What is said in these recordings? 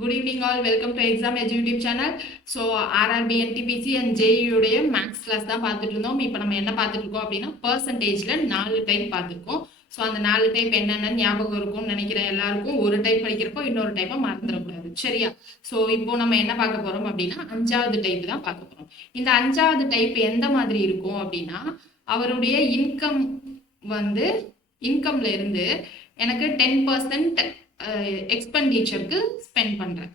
Good evening all. Welcome to Exam Edu YouTube channel. So RRB, NTPC and JEE உடைய maths class தான் பார்த்துட்டு இருந்தோம். இப்போ நம்ம என்ன பார்த்துட்டு இருக்கோம் அப்படின்னா பர்சன்டேஜ்ல 4 டைப் பார்த்துருக்கோம். ஸோ அந்த 4 டைப் என்னென்னு ஞாபகம் இருக்கும்னு நினைக்கிறேன் எல்லாருக்கும். ஒரு டைப் படிக்கிறப்போ இன்னொரு டைப்பை மறந்துடக்கூடாது, சரியா? ஸோ இப்போ நம்ம என்ன பார்க்க போறோம் அப்படின்னா 5வது டைப் தான் பார்க்க போறோம். இந்த 5வது டைப் எந்த மாதிரி இருக்கும் அப்படின்னா, அவருடைய இன்கம்ல இருந்து எனக்கு 10% எக்ஸ்பெண்டிச்சருக்கு ஸ்பெண்ட் பண்றேன்,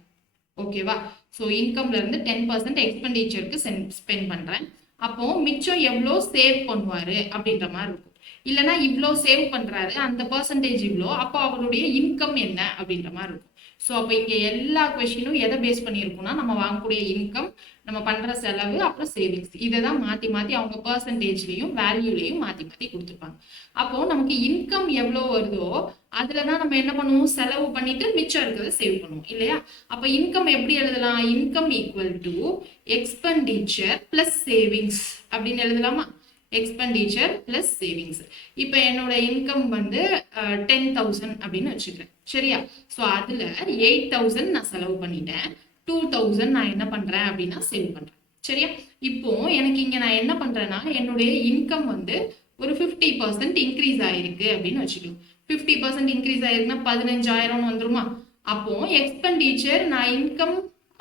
ஓகேவா? ஸோ இன்கம்ல இருந்து 10% எக்ஸ்பெண்டிச்சருக்கு ஸ்பெண்ட் பண்றேன். அப்போ மிச்சம் எவ்வளோ சேவ் பண்ணுவாரு அப்படின்ற மாதிரி இருக்கும். இல்லைன்னா இவ்வளோ சேவ் பண்றாரு, அந்த பர்சன்டேஜ் இவ்வளோ, அப்போ அவருடைய இன்கம் என்ன அப்படின்ற மாதிரி இருக்கும். ஸோ அப்போ இங்கே எல்லா கொஸ்டினும் எதை பேஸ் பண்ணியிருக்கும்னா, நம்ம வாங்கக்கூடிய இன்கம், நம்ம பண்ற செலவு, அப்புறம் சேவிங்ஸ், இதை தான் மாற்றி மாற்றி அவங்க பர்சன்டேஜ்லையும் வேல்யூலையும் மாற்றி மாற்றி கொடுத்துருப்பாங்க. அப்போ நமக்கு இன்கம் எவ்வளோ வருதோ அதுல தான் நம்ம என்ன பண்ணுவோம், செலவு பண்ணிட்டு மிச்சம் இருக்கிறத சேவ் பண்ணுவோம், இல்லையா? அப்ப இன்கம் எப்படி எழுதலாம்? Income equal to expenditure plus savings அப்படின்னு எழுதலாமா? Expenditure plus savings. இப்ப என்னோட இன்கம் 10,000 அப்படின்னு வச்சுக்கிறேன், சரியா? ஸோ அதுல 8,000 நான் செலவு பண்ணிட்டேன், 2,000 நான் என்ன பண்றேன் அப்படின்னா சேவ் பண்றேன், சரியா? இப்போ எனக்கு இங்க நான் என்ன பண்றேன்னா, என்னுடைய இன்கம் ஒரு 50% இன்க்ரீஸ் ஆயிருக்கு அப்படின்னு வச்சுக்கலாம். 50% இன்க்ரீஸ் ஆயிருக்குன்னா 15,000 வந்துருமா? அப்போ எக்ஸ்பெண்டிச்சர், நான் இன்கம்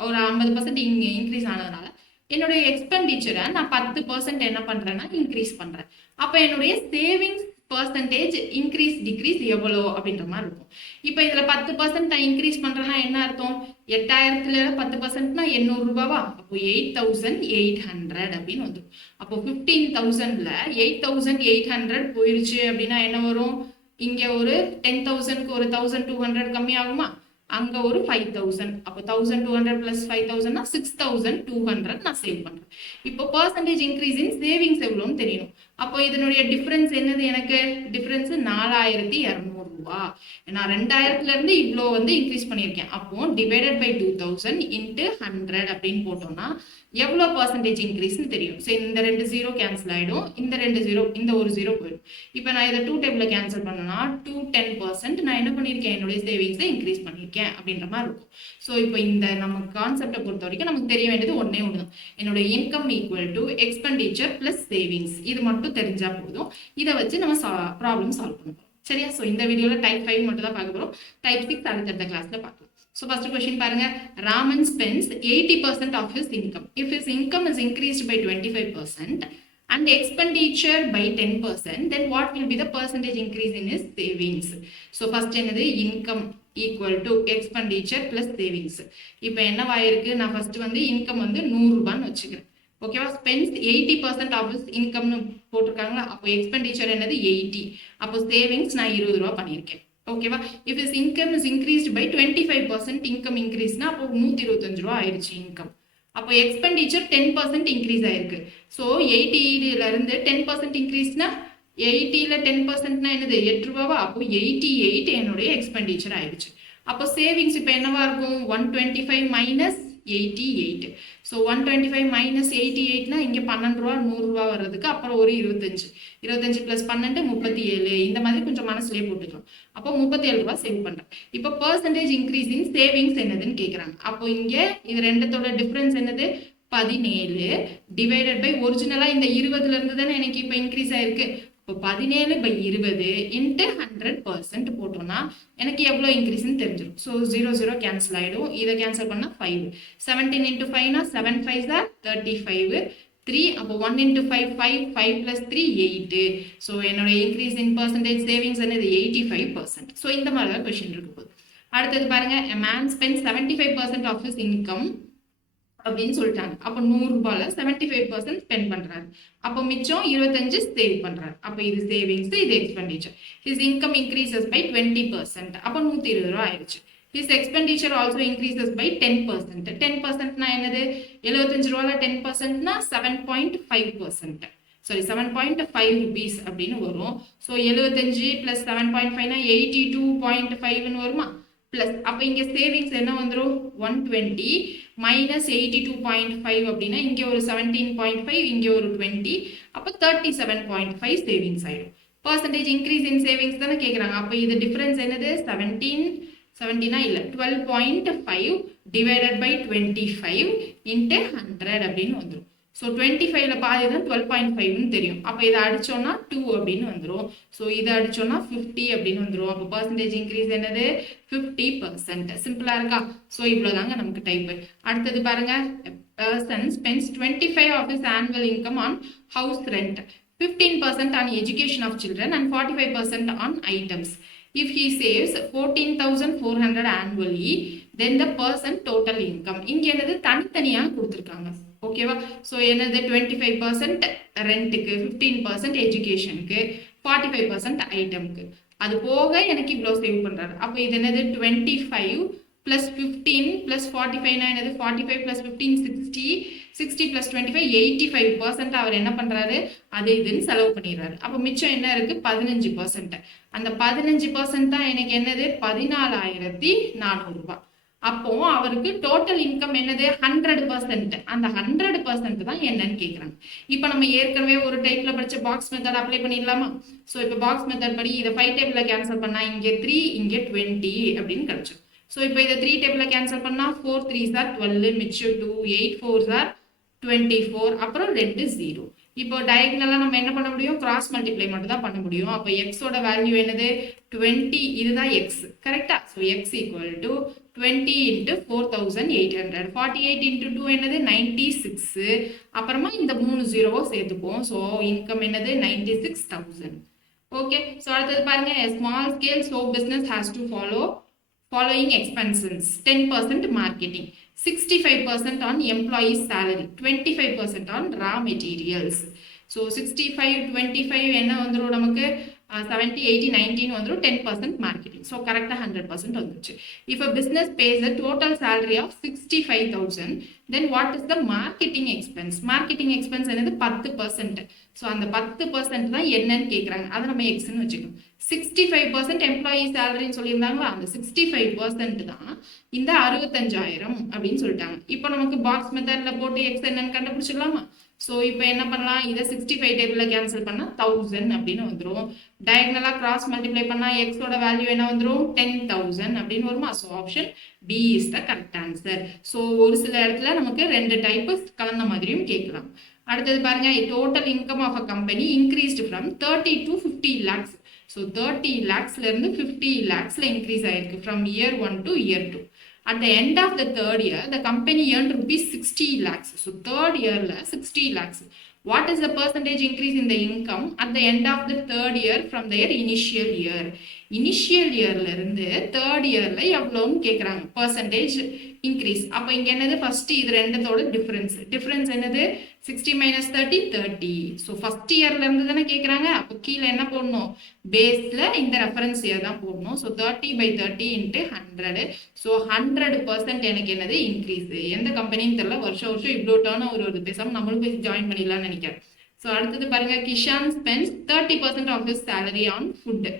ஒரு 50% இன்க்ரீஸ் ஆனதுனால என்னுடைய எக்ஸ்பெண்டிச்சரை நான் 10% என்ன பண்றேன்னா இன்க்ரீஸ் பண்றேன். அப்ப என்னுடைய சேவிங்ஸ் பர்சன்டேஜ் இன்க்ரீஸ் டிக்ரீஸ் எவ்வளோ அப்படின்ற மாதிரி இருக்கும். இப்போ இதுல 10% நான் இன்க்ரீஸ் பண்றேன்னா என்ன அர்த்தம்? 8,000ல 10%னா 800 ரூபாவா? அப்போ 8,800 அப்படின்னு வந்துடும். அப்போ 15,000ல 8,800 போயிருச்சு அப்படின்னா என்ன வரும்? இங்க ஒரு 10,000க்கு ஒரு 1,200 கம்மி ஆகுமா? அங்க ஒரு 5,000. அப்போ 1,200 பிளஸ் 5,000னா 6,200 நான் சேவ் பண்றேன். இப்போ பர்சன்டேஜ் இன்க்ரீஸ் இன் சேவிங்ஸ் எவ்வளோன்னு தெரியணும். அப்போ இதனுடைய டிஃபரன்ஸ் என்னது? எனக்கு டிஃபரன்ஸ் 4,200 ரூபா. நான் 2,000ல இருந்து இவ்வளோ இன்க்ரீஸ் பண்ணியிருக்கேன். அப்போ டிவைடட் பை 2,000 இன்ட்டு 100 அப்படின்னு போட்டோம்னா எவ்வளோ பர்சன்டேஜ் இன்க்ரீஸ்னு தெரியும். சரி, இந்த 2 0 கேன்சல் ஆயிடும், இந்த 2 0, இந்த ஒரு 0 போயிடும். இப்போ நான் இதை 2 டேபிள்ல கேன்சல் பண்ணனா 10% நான் என்ன பண்ணியிருக்கேன், என்னுடைய சேவிங்ஸை இன்க்ரீஸ் பண்ணியிருக்கேன் அப்படின்ற மாதிரி இருக்கும். ஸோ இப்போ இந்த நம்ம கான்செப்டை பொறுத்த வரைக்கும் நமக்கு தெரிய வேண்டியது ஒன்னே ஒன்று தான். என்னுடைய income equal to expenditure plus savings, இது மட்டும் தெரிஞ்சா போதும். இதை வச்சு நம்ம ப்ராப்ளம் சால்வ் பண்ணுவோம், சரியா? ஸோ இந்த வீடியோவில் டைப் 5 மட்டும் தான் பார்க்க போகிறோம். டைப் 6 அடுத்த கிளாஸ்ல பார்க்கலாம். So first question பாருங்க. Raman spends 80% of his income. If his income is increased by 25% and expenditure by 10%, then what will be the percentage increase in his savings? So first என்னது? income equal to expenditure plus savings. இப்போ என்னவாயிருக்கு? நான் first income 100 ரூபான்னு வச்சுக்கிறேன், ஓகேவா? Spends 80% of his இன்கம்னு போட்டிருக்காங்களா? அப்போ expenditure என்னது? 80. அப்போ சேவிங்ஸ் நான் 20 ரூபா பண்ணியிருக்கேன், ஓகேவா? If is income is increased by 25% income இன்க்ரீஸ்னா அப்போ 125 ரூபா ஆயிடுச்சு இன்கம். அப்போ எக்ஸ்பெண்டிச்சர் 10% இன்க்ரீஸ் ஆயிருக்கு. ஸோ 80ல இருந்து 10% இன்க்ரீஸ்னா 80ல 10%னா என்னது? 8 ரூபாவா? அப்போ 88 என்னுடைய எக்ஸ்பெண்டிச்சர் ஆயிடுச்சு. அப்போ சேவிங்ஸ் இப்போ என்னவா இருக்கும்? 125 மைனஸ் 88. ஸோ 125 மைனஸ் 88னா இங்கே 12 ரூபா 100 ரூபா வர்றதுக்கு அப்புறம் ஒரு 25 பிளஸ் 12 37. இந்த மாதிரி கொஞ்சம் மனசுலேயே போட்டுக்கலாம். அப்போ 37 ரூபா சேவ் பண்றேன். இப்போ பர்சன்டேஜ் இன்க்ரீஸ் இன் சேவிங்ஸ் என்னதுன்னு கேட்குறாங்க. அப்போ இங்கே இது ரெண்டத்தோட டிஃபரன்ஸ் என்னது? 17 டிவைடட் பை ஒரிஜினலா இந்த 20ல இருந்து தானே எனக்கு இப்போ இன்க்ரீஸ் ஆயிருக்கு. இப்போ 17/20 இன்ட்டு 100% போட்டோம்னா எனக்கு எவ்வளோ இன்க்ரீஸ்ன்னு தெரிஞ்சிடும். ஸோ 0 0 கேன்சல் ஆகிடும். இதை கேன்சல் பண்ணால் 5. 17 × 5னா 7 5s are 35. 3 அப்போ 1 × 5 5 5 + 3 8. ஸோ என்னோட இன்க்ரீஸ் இன் பர்சன்டேஜ் சேவிங்ஸ் என்னது? 85%. ஸோ இந்த மாதிரி தான் கொஸ்டின் இருக்கு போகுது. அடுத்தது பாருங்க. a man spends 75% of his income அப்படின்னு சொல்லிட்டாங்க. அப்போ 100 ரூபாயில 75% ஸ்பெண்ட் பண்றாரு. அப்போ மிச்சம் 25 சேவ் பண்றாரு. அப்போ இது சேவிங்ஸ், இது expenditure. His income increases by 20%. அப்போ 120 ரூபா ஆயிடுச்சு. His expenditure also increases by 10%. 10%னா என்னது? 75 ரூபாயில 10%னா 7.5%. சாரி 7.5 rupees அப்படின்னு வரும். ஸோ 75 பிளஸ் 7.5னா 82.5ன்னு வருமா? பிளஸ் அப்போ இங்கே சேவிங்ஸ் என்ன வந்துடும்? 120 மைனஸ் 82.5 அப்படின்னா இங்கே ஒரு 17.5, இங்கே ஒரு 20, அப்போ 37.5 சேவிங்ஸ் ஆயிடும். பர்சன்டேஜ் இன்க்ரீஸ் இன் சேவிங்ஸ் தானே கேட்குறாங்க. அப்போ இது டிஃபரன்ஸ் என்னது? 17 70 இல்ல 12.5 divided by 25 into 100 அப்படின்னு வந்துரும். ஸோ 25ல பாதி தான் 12.5ன்னு தெரியும். அப்போ இதை அடிச்சோம்னா 2 அப்படின்னு வந்துடும். ஸோ இதை அடிச்சோம்னா 50 அப்படின்னு வந்துடும். அப்போ பர்சன்டேஜ் இன்க்ரீஸ் என்னது 50%. சிம்பிளா இருக்கா? ஸோ இவ்வளோதாங்க நமக்கு டைப்பு. அடுத்தது பாருங்க, person spends 25 of his annual income on house rent, 15% on education of children and 45% on items. If he saves 14,400 annually, then the person total income. இங்க என்னது தனித்தனியா கொடுத்துருக்காங்க. ஓகேவா? ஸோ என்னது 25% ரெண்ட்டுக்கு, 15% எஜுகேஷனுக்கு, 45% ஐட்டம்க்கு. அது போக எனக்கு இவ்வளோ சேவ் பண்ணுறாரு. அப்போ இது என்னது 25 plus 15 plus 45 என்னது 45 plus 15 60, 60 plus 25 85% அவர் என்ன பண்ணுறாரு, அது இதுன்னு செலவு பண்ணிடுறாரு. அப்போ மிச்சம் என்ன இருக்குது 15%. அந்த 15% தான் எனக்கு என்னது 14,400 ரூபாய். அப்போ அவருக்கு டோட்டல் இன்கம் என்னது 100%. அந்த 100% தான் என்னன்னு கேட்குறாங்க. இப்போ நம்ம ஏற்கனவே ஒரு டைப்ல படிச்ச பாக்ஸ் மெத்தட் அப்ளை பண்ணிடலாமா? ஸோ இப்போ பாக்ஸ் மெத்தட் படி இதை 5 டேபிள்ல கேன்சல் பண்ணா இங்கே 3 இங்கே 20 அப்படின்னு கிடைச்சோம். ஸோ இப்போ இதை 3 டேபிள்ல கேன்சல் பண்ணா 4 3s are 12, மிச்சம் 2, 8 4s are 24, அப்புறம் 2 0. இப்போ டயகனலாக நம்ம என்ன பண்ண முடியும், கிராஸ் மல்டிப்ளை மட்டும் தான் பண்ண முடியும். அப்போ எக்ஸோட வேல்யூ என்னது 20, இதுதான் எக்ஸ் கரெக்டா? So X equal to 20 into 4,800, 48 into 2 என்னது 96, அப்புறமா இந்த 3 ஜீரோவோ சேர்த்துப்போம். ஸோ இன்கம் என்னது 96,000. ஓகே, ஸோ அடுத்தது பாருங்க, small scale soap business has to following expenses: 10% marketing, 65% on employees salary, 25% on raw materials. So 65 25 என்ன வந்துரும் நமக்கு 70 80 19 வந்துரும், 10% marketing. So correct 100% வந்துச்சு. If a business pays a total salary of 65,000, then what is the marketing expense? Marketing expense என்னது 10%. So அந்த 10% தான் என்னன்னு கேக்குறாங்க. அதை நம்ம எக்ஸ்ன்னு வச்சுக்கணும். 65% எம்ப்ளாயி சேலரின்னு சொல்லியிருந்தாங்களா, அந்த 65% தான் இந்த 65,000 அப்படின்னு சொல்லிட்டாங்க. இப்போ நமக்கு பாக்ஸ் மெத்தட்ல போட்டு எக்ஸ் என்னன்னு கண்டுபிடிச்சிடலாமா? ஸோ இப்போ என்ன பண்ணலாம், இதை 65 டேபிளில் கேன்சல் பண்ணால் 1000 அப்படின்னு வந்துடும். டயகனலாக கிராஸ் மல்டிப்ளை பண்ணால் எக்ஸோட வேல்யூ என்ன வந்துடும் 10,000 அப்படின்னு வருமா? So option B is the correct answer. So ஒரு சில இடத்துல நமக்கு 2 டைப்பு கலந்த மாதிரியும் கேட்கலாம். அடுத்தது பாருங்க, total income of a company increased from 30 to 50 lakhs. So 30 lakhsல இருந்து 50 lakhsல இன்க்ரீஸ் ஆயிருக்கு from year 1 to year 2. At the end of the third year, the company earned rupees 60 lakhs. So third year la 60 lakhs. What is the percentage increase in the income at the end of the third year from their initial year? Initial year la irundhu third year la எவ்வளவுன்னு கேக்குறாங்க, percentage increase. அப்ப இங்க என்னது first இது ரெண்டத்தோட difference என்னது 60 minus 30 30. So first yearல இருந்து தானே கேக்குறாங்க. அப்ப கீழ என்ன போடணும், பேஸ்ல இந்த ரெஃபரன்ஸ் இயர் தான் போடணும். So 30 by 30 into 100. So 100% எனக்கு என்னது இன்க்ரீஸ். எந்த கம்பெனின்னு தெரியல, வருஷம் இவ்வளோ டர்ன் ஒரு பேசாம நம்மளும் போய் ஜாயின் பண்ணிடலாம்னு நினைக்கிறேன். ஸோ அடுத்தது பாருங்க, Kishan spends 30% of his salary on food.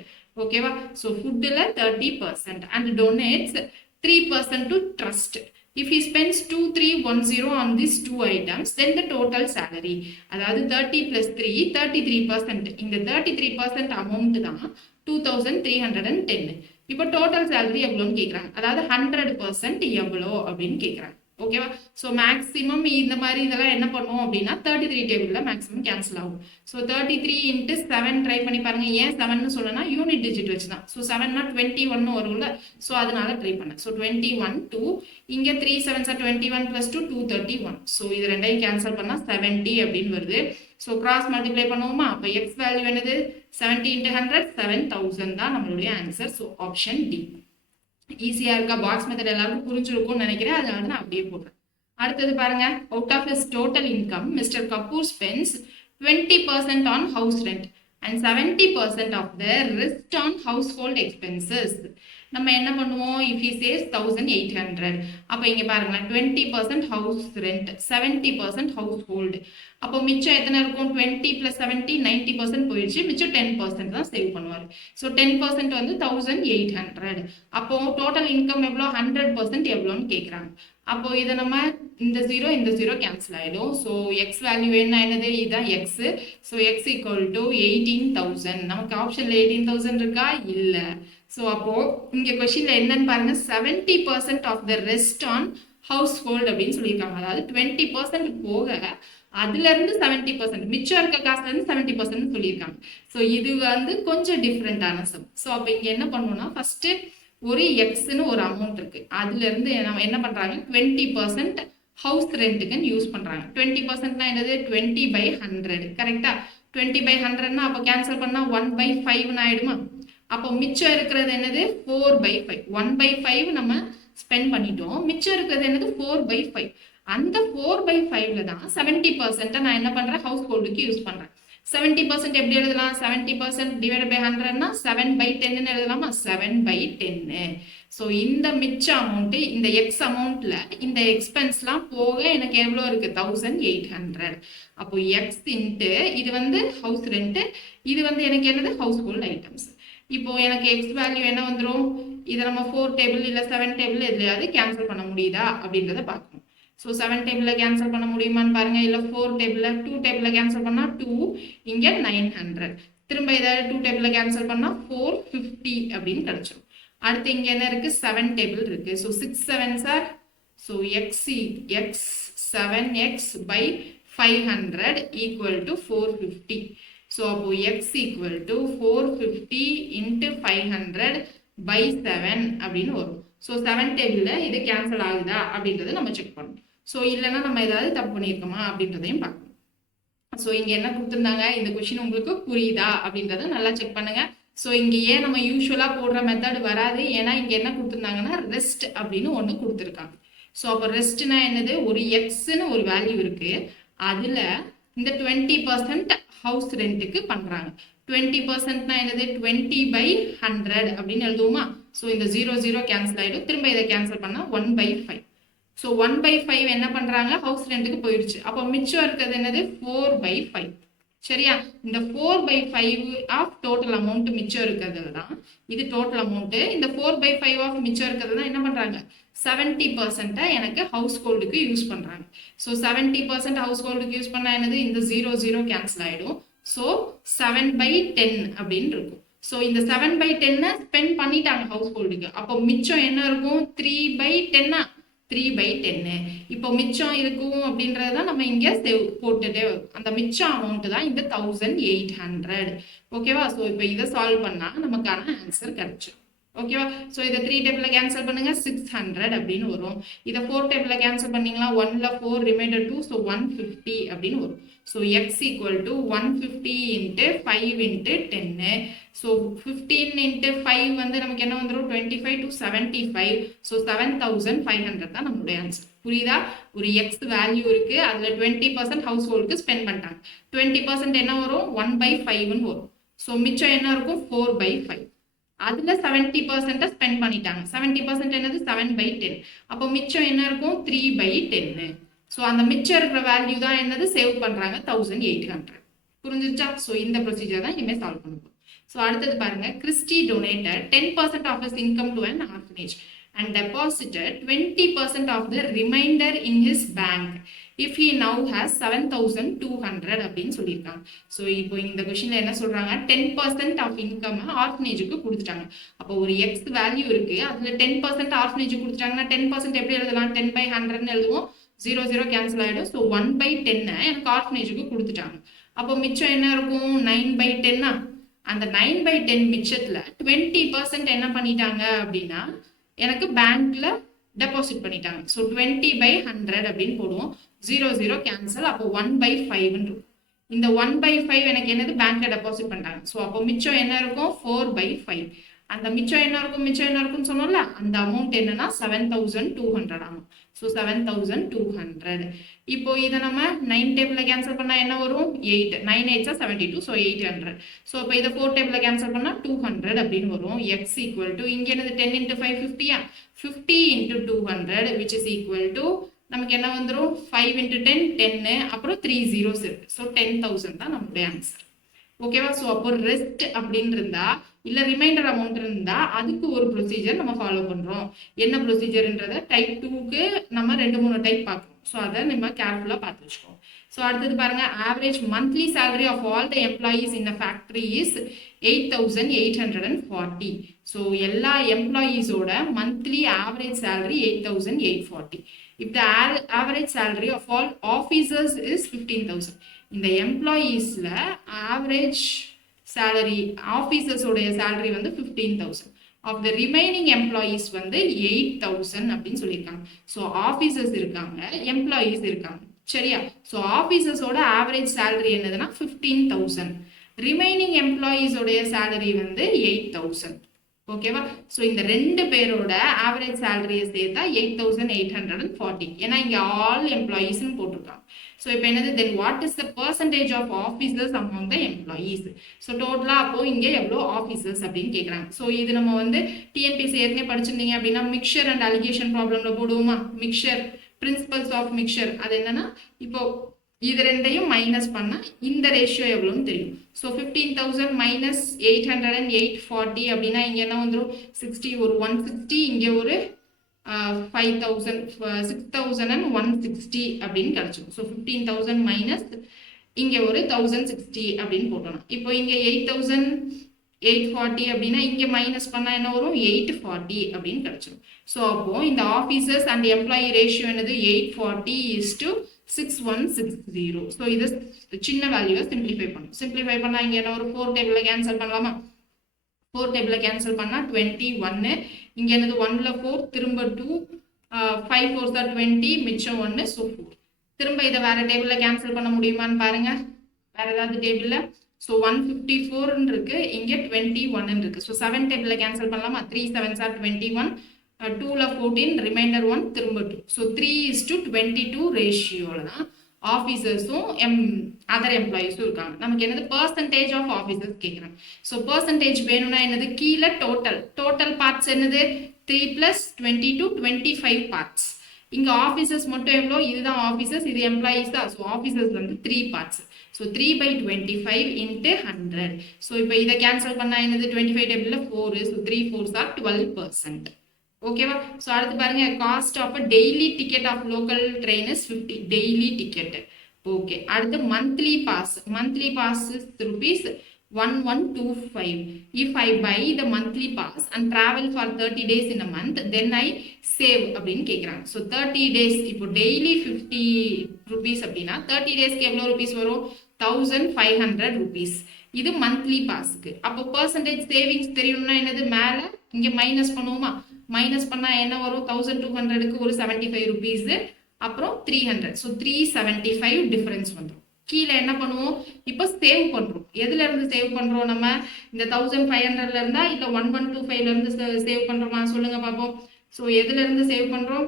ஓகேவா? ஸோ ஃபுட்டில் 30% and donates 3% to trust. If he spends 2310 on these 2 items, then the total salary, அதாவது 30 plus 3 33%. இந்த 33% அமௌண்ட் தான் 2,310. இப்போ டோட்டல் சேலரி எவ்வளோன்னு கேட்குறாங்க, அதாவது 100% எவ்வளோ அப்படின்னு கேட்குறாங்க. ஓகேவா? ஸோ மேக்ஸிமம் இந்த மாதிரி இதெல்லாம் என்ன பண்ணுவோம் அப்படின்னா 33 டேபிளில் மேக்ஸிமம் கேன்சல் ஆகும். ஸோ 33 into 7 ட்ரை பண்ணி பாருங்க. ஏன் 7ன்னு சொல்லனா யூனிட் டிஜிட் வச்சு தான். ஸோ 7னா 21 வரும்ல, ஸோ அதனால ட்ரை பண்ணேன். ஸோ 21 2 இங்கே 3 7s are 21 plus 2 231. ஸோ இது ரெண்டையும் கேன்சல் பண்ணால் 70 அப்படின்னு வருது. ஸோ கிராஸ் மல்டிப்ளை பண்ணுவோமா? அப்போ எக்ஸ் வேல்யூ என்னது 70 into 100 7000 தான் நம்மளுடைய ஆன்சர். So option D. ஈஸியா இருக்கா? பாக்ஸ் மெத்தட் எல்லாருக்கும் புரிஞ்சிருக்கும்னு நினைக்கிறேன், அதனால நான் அப்படியே போடுறேன். அடுத்தது பாருங்க, out of his total income mister Kapoor spends 20% on house rent and 70% of the rest on household expenses. நம்ம என்ன பண்ணுவோம், if he says 1,800, அப்போ இங்க பாருங்களேன் 20% house rent, 70% household. அப்போ மிச்சம் எத்தனை இருக்கும், 20 plus 70 90% போயிடுச்சு, மிச்சம் 10% தான் சேவ் பண்ணுவார். ஸோ 10% வந்து 1,800. அப்போ டோட்டல் இன்கம் எவ்வளோ 100% எவ்வளோன்னு கேட்குறாங்க. அப்போ இதை நம்ம இந்த ஜீரோ கேன்சல் ஆகிடும். ஸோ எக்ஸ் வேல்யூ என்னது, இதுதான் X. So X equal to 18,000. நமக்கு ஆப்ஷனில் 18,000 இருக்கா? இல்லை. ஸோ அப்போ இங்க கொஸ்டின்ல என்னன்னு பாருங்க 70% of the rest on household அப்படின்னு சொல்லியிருக்காங்க. அதாவது 20% போக அதுல இருந்து 70% மிச்சம் இருக்க காசுல இருந்து 70% சொல்லியிருக்காங்க. ஸோ இது வந்து கொஞ்சம் டிஃப்ரெண்டான சம். ஸோ அப்போ இங்க என்ன பண்ணுவோம்னா ஃபர்ஸ்ட் ஒரு எக்ஸ்னு ஒரு அமௌண்ட் இருக்கு, அதுல இருந்து நம்ம என்ன பண்றாங்க 20% ஹவுஸ் ரெண்ட்டுக்குன்னு யூஸ் பண்றாங்க. 20%னா என்னது 20/100 கரெக்டா? 20/100னா அப்போ கேன்சல் பண்ணா 1/5 ஆயிடுமா? அப்போ மிச்சம் இருக்கிறது என்னது 4/5. 1/5 நம்ம ஸ்பெண்ட் பண்ணிட்டோம், மிச்சம் இருக்கிறது என்னது 4/5. அந்த 4/5ல தான் 70% நான் என்ன பண்றேன் ஹவுஸ் ஹோல்டுக்கு யூஸ் பண்றேன். 70% எப்படி எழுதலாம்? 70% டிவைடட் பை 100னா 7/10 எழுதலாமா? 7/10. ஸோ இந்த மிச்ச அமௌண்ட் இந்த எக்ஸ் அமௌண்ட்ல இந்த எக்ஸ்பென்ஸ்லாம் போக எனக்கு எவ்வளோ இருக்கு 1800. அப்போ எக்ஸ் இன்ட்டு இது வந்து ஹவுஸ் ரெண்ட், இது வந்து எனக்கு என்னது ஹவுஸ் ஹோல்ட் ஐட்டம்ஸ். இப்போ எனக்கு எக்ஸ் வேல்யூ என்ன வந்துடும்? இதை நம்ம 4 டேபிள் இல்லை 7 டேபிள் எதுலையாவது கேன்சல் பண்ண முடியுதா அப்படின்றத பார்க்கணும். ஸோ 7 டேபிளில் கேன்சல் பண்ண முடியுமான்னு பாருங்க. இல்லை 4 டேபிளில் 2 டேபிளில் கேன்சல் பண்ணால் 2, இங்கே 900. திரும்ப ஏதாவது 2 டேபிளில் கேன்சல் பண்ணால் 450 அப்படின்னு கிடைச்சிடும். அடுத்து இங்கே என்ன இருக்கு 7 டேபிள் இருக்கு. So 6 7s are so X 7x by 500 equal to 450. So அப்போ X equal to 450 into 500 by 7 அப்படின்னு வரும். ஸோ 7 டேபிளில் இது கேன்சல் ஆகுதா அப்படின்றத நம்ம செக் பண்ணணும். ஸோ இல்லைன்னா நம்ம ஏதாவது தப்பு பண்ணியிருக்கோமா அப்படின்றதையும் பார்க்கணும். ஸோ இங்கே என்ன கொடுத்துருந்தாங்க, இந்த கொஷின் உங்களுக்கு புரியுதா அப்படின்றத நல்லா செக் பண்ணுங்க. ஸோ இங்கே ஏன் நம்ம யூஸ்வலாக போடுற மெத்தட் வராது, ஏன்னா இங்கே என்ன கொடுத்துருந்தாங்கன்னா ரெஸ்ட் அப்படின்னு ஒன்று கொடுத்துருக்காங்க. ஸோ அப்போ ரெஸ்ட்னா என்னது, ஒரு எக்ஸ்ன்னு ஒரு வேல்யூ இருக்கு, அதில் இந்த 20% ஹவுஸ் ரெண்ட்டுக்கு பண்ணுறாங்க. 20%னா என்னது 20/100 அப்படின்னு எழுதுவோமா? ஸோ இந்த 0 0 கேன்சல் ஆகிடும், திரும்ப இதை கேன்சல் பண்ணால் 1/5. ஸோ 1/5 என்ன பண்ணுறாங்க ஹவுஸ் ரெண்ட்டுக்கு போயிடுச்சு. அப்போ மிச்சம் இருக்கிறது என்னது 4/5. சரியா? இந்த 4/5 ஆஃப் டோட்டல் அமௌண்ட் மிச்சம் இருக்கிறது தான் இது டோட்டல் அமௌண்ட். இந்த 4/5 ஆஃப் மிச்சம் இருக்கிறது தான் என்ன பண்ணுறாங்க 70% எனக்கு ஹவுஸ் ஹோல்டுக்கு யூஸ் பண்ணுறாங்க. ஸோ 70% ஹவுஸ் ஹோல்டுக்கு யூஸ் பண்ணால் என்னது இந்த 0 0 கேன்சல் ஆகிடும். ஸோ 7/10 அப்படின்னு இருக்கும். ஸோ இந்த 7/10 ஸ்பெண்ட் பண்ணிட்டாங்க ஹவுஸ் ஹோல்டுக்கு. அப்போ மிச்சம் என்ன இருக்கும் 3/10. 3/10 இப்போ மிச்சம் இருக்கும் அப்படின்றத நம்ம இங்கே போட்டுட்டே வரும். அந்த மிச்சம் அமௌண்ட் தான் இந்த 1800. ஓகேவா? ஸோ இப்போ இதை சால்வ் பண்ணால் நமக்கான ஆன்சர் கிடைச்சிடும். ஓகேவா? ஸோ இதை 3 டேபிளில் கேன்சல் பண்ணுங்க 600 அப்படின்னு வரும். இதை 4 டேபிளில் கேன்சல் பண்ணிங்கன்னா 1ல் 4 ரிமைண்டர் 2, ஸோ 150 அப்படின்னு வரும். So X equal to 150 into 5 into 10. So 15 into 5 வந்து நமக்கு என்ன வந்துடும் 25 to 75. ஸோ 7500 தான் நம்மளுடைய ஆன்சர். புரியுதா? ஒரு எக்ஸ் வேல்யூ இருக்கு, அதில் 20% ஹவுஸ் ஹோல்டுக்கு ஸ்பெண்ட் பண்ணிட்டாங்க. 20% என்ன வரும் 1/5ன்னு வரும். ஸோ மிச்சம் என்ன இருக்கும் 4/5. அதுல 70% ஸ்பெண்ட் பண்ணிட்டாங்க. 70% என்னது 7/10. அப்போ மிச்சம் என்ன இருக்கும் 3/10. ஸோ அந்த மிச்சம் இருக்கிற வேல்யூ தான் என்னது சேவ் பண்றாங்க 1800. புரிஞ்சிச்சா? ஸோ இந்த ப்ரொசீஜர் தான் இனிமேல் சால்வ் பண்ணுவோம். ஸோ அடுத்தது பாருங்க, Christie donated 10% of his income to an orphanage and deposited 20% of the remainder in his bank if he now has 7200 அப்படின்னு சொல்லியிருக்காங்க. ஸோ இப்போ இந்த கொஸ்டின்ல என்ன சொல்றாங்க 10% ஆஃப் இன்கம் ஆர்ஃபனேஜுக்கு கொடுத்துட்டாங்க. அப்போ ஒரு எக்ஸ் வேல்யூ இருக்கு, அதுல 10% ஆர்ஃபனேஜுக்கு கொடுத்துட்டாங்கன்னா 10% எப்படி எழுதலாம் 10/100ன்னு எழுதுவோம். 0 0 கேன்சல் ஆகிடும். ஸோ 1/10 எனக்கு ஆர்ஃபனேஜுக்கு கொடுத்துட்டாங்க. அப்போ மிச்சம் என்ன இருக்கும் 9/10. அந்த 9/10 மிச்சத்துல 20% என்ன பண்ணிட்டாங்க அப்படின்னா எனக்கு பேங்க்ல டெபாசிட் பண்ணிட்டாங்க. ஸோ 20/100 அப்படின்னு போடுவோம். 0 0 கேன்சல். அப்போ 1/5 இருக்கும். இந்த 1/5 எனக்கு என்னது பேங்க்ல டெபாசிட் பண்ணிட்டாங்க. ஸோ அப்போ மிச்சம் என்ன இருக்கும் 4/5. அந்த மிச்சம் என்ன இருக்கும்னு சொன்னோம்ல, அந்த அமௌண்ட் என்னன்னா 7200 ஆகும். ஸோ 7200. இப்போ இதை நம்ம 9 டேபிளில் கேன்சல் பண்ணால் என்ன வரும் 8. 9 8 72. ஸோ 800. ஸோ இப்போ இதை 4 டேபிளில் கேன்சல் பண்ணால் 200 அப்படின்னு வரும். எக்ஸ் ஈக்குவல் டு இங்கே என்னது 10 into 5 50. 50 into 200 which is equal to நமக்கு என்ன வந்துடும் 5 இன்ட்டு 10 10, அப்புறம் 3 zeros இருக்கு. ஸோ 10,000 தான் நம்மளுடைய ஆன்சர். ஓகேவா? ஸோ அப்போ ரெஸ்ட் அப்படின்னு இருந்தா இல்லை ரிமைண்டர் அமௌண்ட் இருந்தா அதுக்கு ஒரு ப்ரொசீஜர் நம்ம ஃபாலோ பண்றோம். என்ன ப்ரொசீஜர்ன்றத டைப் 2க்கு நம்ம 2 3 டைப் பார்க்கணும். ஸோ அதை நம்ம கேர்ஃபுல்லாக பார்த்து வச்சுக்கோம். ஸோ ஸோ அடுத்தது பாருங்க average monthly salary of all the employees in a factory is 8,840. So எல்லா எம்ப்ளாயீஸோட monthly average salary 8,840. If the average salary of all officers is 15,000. இந்த எம்ப்ளாயீஸில் ஆவரேஜ் சேலரி ஆஃபீஸர்ஸோடைய சேலரி வந்து 15,000. ஆஃப் த ரிமைனிங் எம்ப்ளாயீஸ் வந்து 8,000 அப்படின்னு சொல்லியிருக்காங்க. ஸோ ஆஃபீஸர்ஸ் இருக்காங்க, எம்ப்ளாயீஸ் இருக்காங்க, சரியா? ஸோ ஆஃபீஸர்ஸோட ஆவரேஜ் சேலரி என்னதுன்னா 15,000. ரிமைனிங் எம்ப்ளாயீஸோடைய சேலரி வந்து 8,000. ஓகேவா? ஸோ இந்த ரெண்டு பேரோட ஆவரேஜ் சேலரியை சேர்த்தா 8,840. ஏன்னா இங்கே ஆல் எம்ப்ளாயீஸ்ன்னு போட்டிருக்காங்க. ஸோ இப்போ என்னது then what is the percentage of officers among the employees? So டோட்டலாக அப்போ இங்கே எவ்வளோ ஆஃபீஸர்ஸ் அப்படின்னு கேட்குறாங்க. ஸோ இது நம்ம வந்து டிஎன்பிசி ஏற்கனவே படிச்சிருந்தீங்க அப்படின்னா மிக்சர் அண்ட் அலிகேஷன் ப்ராப்ளம்ல போடுவோமா? மிக்சர் பிரின்சிபல்ஸ் ஆஃப் மிக்சர் அது என்னன்னா இப்போ இது ரெண்டையும் மைனஸ் பண்ணால் இந்த ரேஷியோ எவ்வளோன்னு தெரியும். ஸோ 15,000 மைனஸ் 80840 அப்படின்னா இங்கே என்ன வந்துடும் 60, ஒரு 160, இங்கே ஒரு 5,000 6,160 அப்படின்னு கிடைச்சிடும். ஸோ 15,000 மைனஸ் இங்கே ஒரு 1,060 அப்படின்னு போட்டோம். இப்போ இங்கே 8,840 அப்படின்னா இங்கே மைனஸ் பண்ணால் என்ன வரும் 840 அப்படின்னு கிடைச்சிடும். ஸோ அப்போ இந்த ஆஃபீஸர்ஸ் அண்ட் எம்ப்ளாயி ரேஷியோ என்னது 840:6160. ஸோ இது சின்ன வேல்யூவை சிம்பிளிஃபை பண்ணும். சிம்பிளிஃபை பண்ணால் இங்கே என்ன ஒரு 4 டேபிளில் கேன்சல் பண்ணலாமா? 4 டேபிளில் கேன்சல் பண்ணால் 21. இங்கே என்னது 1ல் 4, திரும்ப 2, 5 4s are 20, மிச்சம் 1, ஸோ 4. திரும்ப இதை வேற டேபிளில் கேன்சல் பண்ண முடியுமான்னு பாருங்க. வேற ஏதாவது டேபிளில். ஸோ 154 இருக்கு, இங்கே 21 இருக்கு. ஸோ 7 டேபிளில் கேன்சல் பண்ணலாமா? 3 7s are 21, 2ல் 14, ரிமைண்டர் 1, திரும்ப 2. ஸோ 3:22 ரேஷியோவில் தான் ஆஃபீஸர்ஸும் அதர் எம்ப்ளாயீஸும் இருக்காங்க. நமக்கு என்னது பர்சன்டேஜ் ஆஃப் ஆஃபீஸர்ஸ் கேட்குறாங்க. ஸோ பர்சன்டேஜ் வேணும்னா என்னது கீழே டோட்டல் பார்ட்ஸ் என்னது 3 + 22 25 பார்ட்ஸ். இங்கே ஆஃபீஸர்ஸ் மட்டும் எவ்வளோ? இதுதான் ஆஃபீஸர்ஸ், இது எம்ப்ளாயீஸ் தான். ஸோ ஆஃபீஸர்ஸ் வந்து 3 பார்ட்ஸ். ஸோ 3/25 × 100. ஸோ இப்போ இதை கேன்சல் பண்ணால் என்னது 25 டேபிளில் 4. So 3 4s are 12%. ஓகேவா? ஸோ அடுத்து பாருங்க cost of a daily ticket of local train is 50. Daily ticket. Okay. அடுத்து monthly pass is ₹1125. If I buy the monthly pass and travel for 30 days in a month, then I save அப்படின்னு கேட்குறாங்க. So 30 days இப்போ daily 50 rupees அப்படின்னா 30 டேஸ்க்கு எவ்வளோ rupees வரும்? 1,500 rupees. இது monthly பாஸுக்கு. அப்போ பர்சன்டேஜ் சேவிங்ஸ் தெரியணும்னா என்னது மேலே இங்கே மைனஸ் பண்ணுவோமா? மைனஸ் பண்ணால் என்ன வரும்? 1,200க்கு ஒரு 75 rupees, அப்புறம் 300. ஸோ 375 டிஃபரன்ஸ் வந்துடும். கீழே என்ன பண்ணுவோம்? இப்போ சேவ் பண்ணுறோம். எதுல இருந்து சேவ் பண்ணுறோம்? நம்ம இந்த 1,500ல இருந்தா இல்லை 1,125ல இருந்து சேவ் பண்ணுறோமா? சொல்லுங்க பார்ப்போம். ஸோ எதுல இருந்து சேவ் பண்ணுறோம்?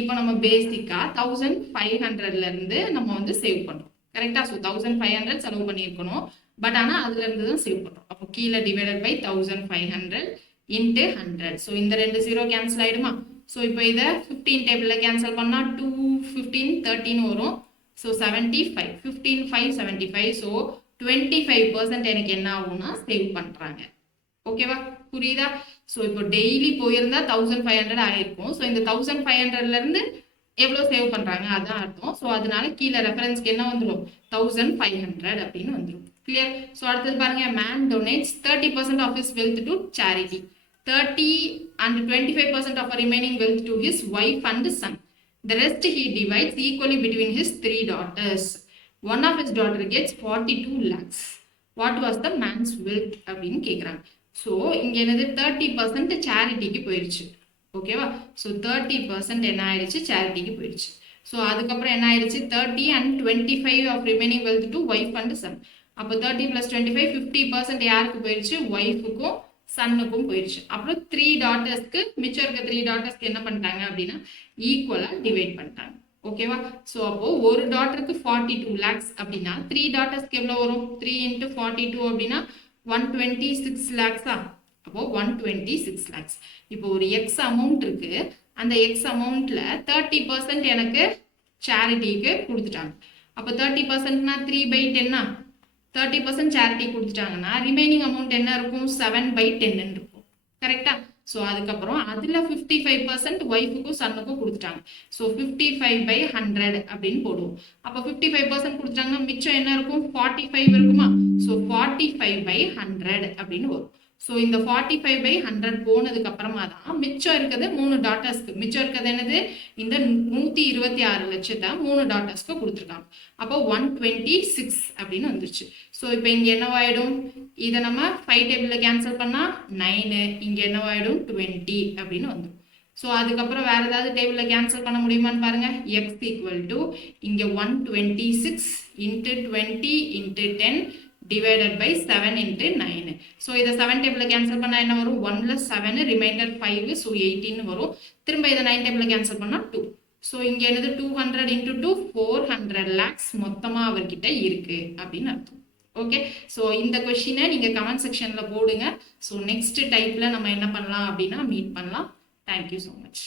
இப்போ நம்ம பேசிக்கா 1,500ல இருந்து நம்ம வந்து சேவ் பண்ணுறோம். கரெக்டா? ஸோ 1,500 செலவு பண்ணியிருக்கணும். பட் ஆனால் அதுல இருந்து தான் சேவ் பண்ணுறோம். அப்போ கீழே டிவைடட் பை 1,500 × 100. ஸோ இந்த 2 0 கேன்சல் ஆயிடுமா? ஸோ இப்போ இதை 15 டேபிளில் கேன்சல் பண்ணால் 2 15 13 வரும். ஸோ 75 15 5 75. ஸோ 25% எனக்கு என்ன ஆகும்னா சேவ் பண்ணுறாங்க. ஓகேவா? புரியுதா? ஸோ இப்போ டெய்லி போயிருந்தா 1,500 ஆயிருக்கும். ஸோ இந்த 1,500லேருந்து எவ்வளோ சேவ் பண்ணுறாங்க அதான் அர்த்தம். ஸோ அதனால கீழே ரெஃபரன்ஸ்க்கு என்ன வந்துடும்? 1,500 அப்படின்னு வந்துடும். கிளியர்? ஸோ அடுத்தது பாருங்க man donates 30% of his wealth to charity. 30 and 25% of remaining wealth to his wife and son. The rest he divides equally between his 3 daughters. One of his daughter gets 42 lakhs. What was the man's wealth அப்படின்னு கேட்குறாங்க. So இங்கே என்னது 30% சேரிட்டிக்கு போயிடுச்சு. ஓகேவா? So 30% என்ன ஆயிடுச்சு? சேரிட்டிக்கு போயிடுச்சு. So அதுக்கப்புறம் என்ன ஆயிடுச்சு? 30 and 25 of remaining wealth to wife and son. அப்போ 30 + 25 50% யாருக்கு போயிடுச்சு? ஒய்ஃபுக்கும் சன்னுக்கும் போயிடுச்சு. அப்புறம் 3 டாட்டர்ஸ்க்கு மிச்சம் இருக்க 3 டாட்டர்ஸ்க்கு என்ன பண்ணிட்டாங்க அப்படின்னா ஈக்குவலாக டிவைட் பண்ணிட்டாங்க. ஓகேவா? ஸோ அப்போ ஒரு டாட்டருக்கு 42 lakhs அப்படின்னா 3 டாட்டர்ஸ்க்கு எவ்வளோ வரும்? 3 × 42 அப்படின்னா 126 lakhs-ஆ? அப்போ 126 lakhs. இப்போ ஒரு எக்ஸ் அமௌண்ட் இருக்கு. அந்த எக்ஸ் அமௌண்ட்ல 30% எனக்கு சேரிட்டிக்கு கொடுத்துட்டாங்க. அப்போ 30%னா 3/10-ஆ? 30% சேரிட்டி கொடுத்துட்டாங்கன்னா ரிமைனிங் அமௌண்ட் என்ன இருக்கும்? 7/10 இருக்கும். கரெக்டா? ஸோ அதுக்கப்புறம் அதில் 55% ஒய்ஃபுக்கும் சன்னுக்கும் கொடுத்துட்டாங்க. ஸோ 55/100 அப்படின்னு போடுவோம். அப்போ 55% கொடுத்துட்டாங்கன்னா மிச்சம் என்ன இருக்கும்? 45 இருக்குமா? ஸோ 45/100 அப்படின்னு வரும். ஸோ இந்த 45/100 போனதுக்கு அப்புறமா தான் மிச்சம் இருக்கிறது 3 டாட்டர்ஸ்க்கு. மிச்சம் இருக்கிறது என்னது? இந்த 126 லட்சத்தை 3 டாட்டர்ஸ்க்கு கொடுத்துருக்காங்க. அப்போ 126 அப்படின்னு வந்துருச்சு. ஸோ இப்போ இங்கே என்னவாயிடும்? இதை நம்ம 5 டேபிளில் கேன்சல் பண்ணால் 9, இங்கே என்னவாயிடும்? 20 அப்படின்னு வந்துடும். ஸோ அதுக்கப்புறம் வேறு ஏதாவது டேபிளில் கேன்சல் பண்ண முடியுமான்னு பாருங்கள். எக்ஸ் ஈக்குவல் டு இங்கே 126 × 20 × 10 divided by 7 × 9. ஸோ இதை 7 டேபிளில் கேன்சல் பண்ணால் என்ன வரும்? 1 + 7 ரிமைண்டர் 5, ஸோ 18 வரும். திரும்ப இதை 9 டேபிளில் கேன்சல் பண்ணால் 2. ஸோ இங்கே என்னது? 200 × 2 400 lakhs மொத்தமாக அவர்கிட்ட இருக்கு அப்படின்னு அர்த்தம். ஓகே, ஸோ இந்த கொஷினை நீங்கள் கமெண்ட் செக்ஷனில் போடுங்க. ஸோ நெக்ஸ்ட் டைப்பில் நம்ம என்ன பண்ணலாம் அப்படின்னா மீட் பண்ணலாம். Thank you so much.